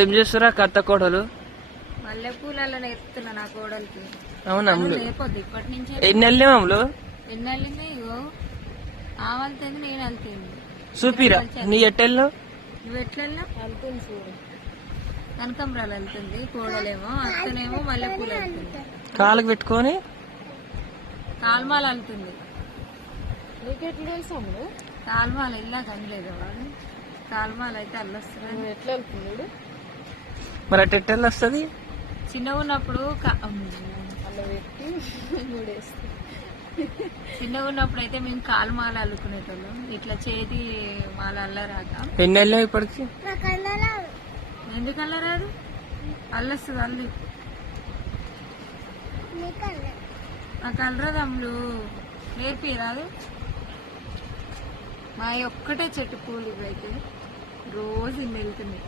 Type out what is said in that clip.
ఏం చేస్తురా కత్త కోడలు? మల్లెపూలలో నేర్పుతున్నా నా కోడలికి. అవునా? లేకపోద్ది ఇప్పటి నుంచే. ఎన్ని నెలలే అమ్ములు? ఎన్ని వెళ్ళింది? ఇగో ఆవలుతుంది, నేను వెళ్తుంది. చూపిరా నీ ఎట్టెల్లో? నువ్వు ఎట్లా వెళ్తుంది చూడు. కనకంబరాలు వెళ్తుంది కోడలేమో, అత్తనేమో మల్లెపూలు వెళ్తుంది. కాళ్ళకి పెట్టుకొని కాల్మాల వెళ్తుంది. నీకెట్లా తెలుసు అమ్ముడు? కాల్మాల ఇల్లా కనలేదు వాడు. కాల్మాల అయితే అల్లొస్తుంది. ఎట్లా వెళ్తున్నాడు మరి అట్ట ఎట్టెళ్ళు వస్తుంది? చిన్నగా ఉన్నప్పుడు అలా పెట్టి మూడేస్తుంది. చిన్నగా ఉన్నప్పుడు అయితే మేము కాలుమాల అల్లుకునేటోళ్ళం. ఇట్లా చేతి మాల అల్లరాక. ఎన్ని నెలలే ఇప్పటికి? ఎందుకు అల్లరాదు? అల్లొస్తుంది అల్లు. నాకు అల్లరాదు అమ్ములు, నేర్పిరాదు. మా ఒక్కటే చెట్టు పూలు అయితే రోజు ఇన్ని వెళ్తున్నాయి.